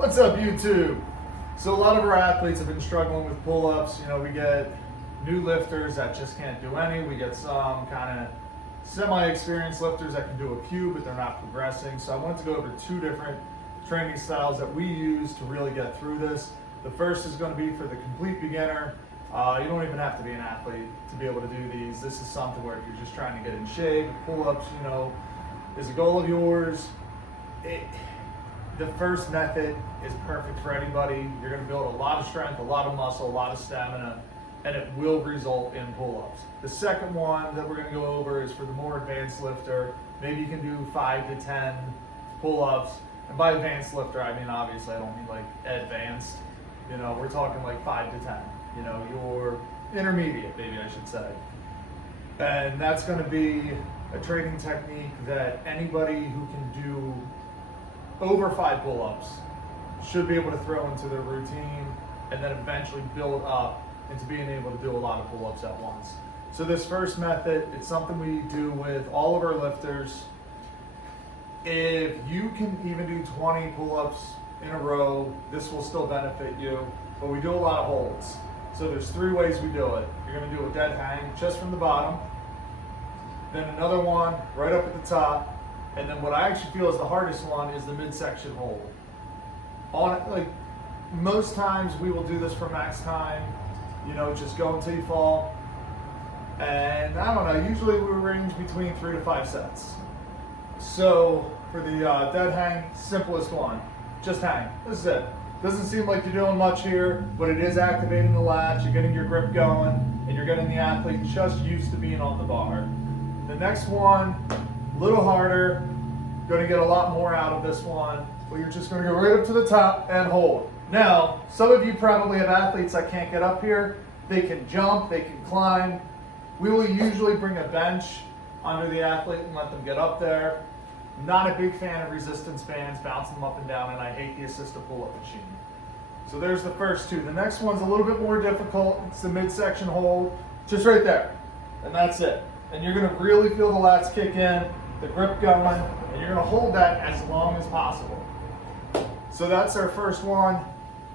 What's up, YouTube? So a lot of our athletes have been struggling with pull-ups. You know, we get new lifters that just can't do any. We get some kind of semi-experienced lifters that can do a few, but they're not progressing. So I wanted to go over two different training styles that we use to really get through this. The first is going to be for the complete beginner. You don't even have to be an athlete to be able to do these. This is something where if you're just trying to get in shape, pull-ups, you know, is a goal of yours. The first method is perfect for anybody. You're going to build a lot of strength, a lot of muscle, a lot of stamina, and it will result in pull-ups. The second one that we're going to go over is for the more advanced lifter. Maybe you can do 5 to 10 pull-ups. And by advanced lifter, I mean, obviously, I don't mean like advanced. You know, we're talking like 5 to 10. You know, you're intermediate, maybe I should say. And that's going to be a training technique that anybody who can do over 5 pull-ups should be able to throw into their routine and then eventually build up into being able to do a lot of pull-ups at once. So this first method, it's something we do with all of our lifters. If you can even do 20 pull-ups in a row, this will still benefit you, but we do a lot of holds. So there's 3 ways we do it. You're gonna do a dead hang just from the bottom, then another one right up at the top, and then what I actually feel is the hardest one is the midsection hold. Like most times we will do this for max time, you know, just go until you fall. And I don't know, usually we range between 3 to 5 sets. So for the dead hang, simplest one, just hang, this is it. Doesn't seem like you're doing much here, but it is activating the lats, you're getting your grip going, and you're getting the athlete just used to being on the bar. The next one, a little harder, going to get a lot more out of this one, but you're just going to go right up to the top and hold. Now, some of you probably have athletes that can't get up here. They can jump, they can climb. We will usually bring a bench under the athlete and let them get up there. Not a big fan of resistance bands, bouncing them up and down, and I hate the assisted pull-up machine. So there's the first two. The next one's a little bit more difficult. It's the midsection hold, just right there, and that's it. And you're gonna really feel the lats kick in, the grip going, and you're gonna hold that as long as possible. So that's our first one.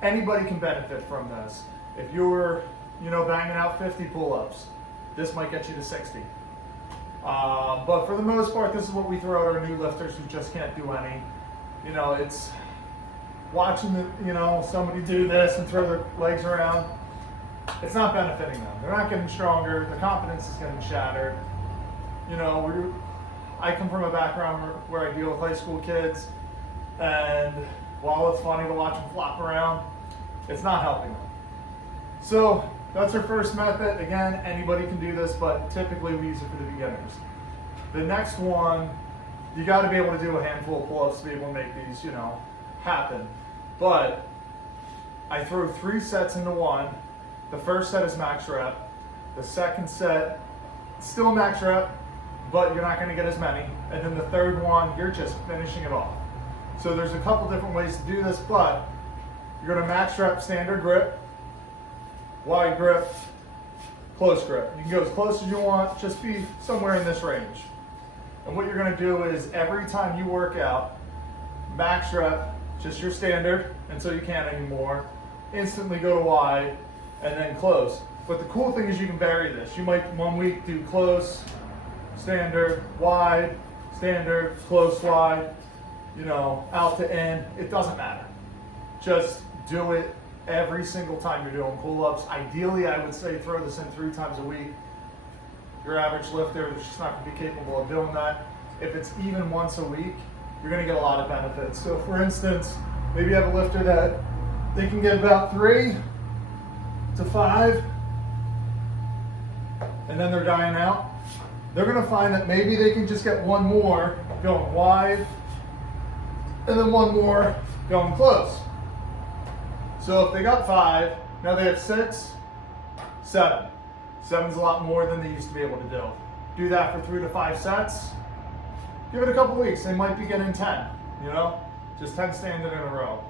Anybody can benefit from this. If you're, you know, banging out 50 pull-ups, this might get you to 60. But for the most part, this is what we throw at our new lifters who just can't do any. You know, it's watching somebody do this and throw their legs around. It's not benefiting them. They're not getting stronger. Their confidence is getting shattered. You know, I come from a background where I deal with high school kids, and while it's funny to watch them flop around, it's not helping them. So that's our first method. Again, anybody can do this, but typically we use it for the beginners. The next one, you got to be able to do a handful of pull-ups to be able to make these, you know, happen. But I throw 3 sets into one. The first set is max rep. The second set, still max rep, but you're not going to get as many. And then the third one, you're just finishing it off. So there's a couple different ways to do this, but you're going to max rep standard grip, wide grip, close grip. You can go as close as you want, just be somewhere in this range. And what you're going to do is every time you work out, max rep, just your standard until you can't anymore, instantly go to wide, and then close. But the cool thing is you can vary this. You might one week do close, standard, wide, standard, close, wide, you know, out to in. It doesn't matter. Just do it every single time you're doing pull-ups. Ideally, I would say throw this in 3 times a week. Your average lifter is just not going to be capable of doing that. If it's even once a week, you're going to get a lot of benefits. So for instance, maybe you have a lifter that they can get about 3 to 5, and then they're dying out. They're going to find that maybe they can just get one more going wide, and then one more going close. So if they got 5, now they have 6, 7. 7's a lot more than they used to be able to do. Do that for 3 to 5 sets. Give it a couple weeks, they might be getting 10, you know? Just 10 standing in a row.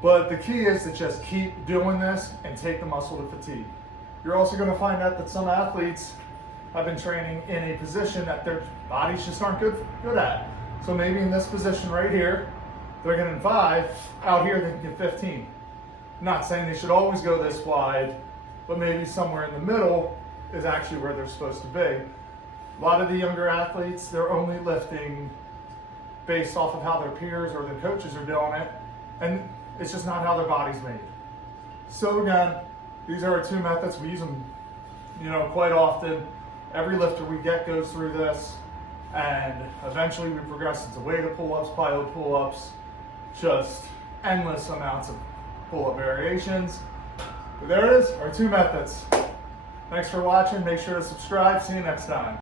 But the key is to just keep doing this and take the muscle to fatigue. You're also gonna find out that some athletes have been training in a position that their bodies just aren't good at. So maybe in this position right here, they're getting 5, out here they can get 15. Not saying they should always go this wide, but maybe somewhere in the middle is actually where they're supposed to be. A lot of the younger athletes, they're only lifting based off of how their peers or their coaches are doing it, and it's just not how their body's made. So again, these are our 2 methods. We use them, quite often. Every lifter we get goes through this, and eventually we progress into weighted pull-ups, plyo pull-ups, just endless amounts of pull-up variations. But there it is, our 2 methods. Thanks for watching. Make sure to subscribe. See you next time.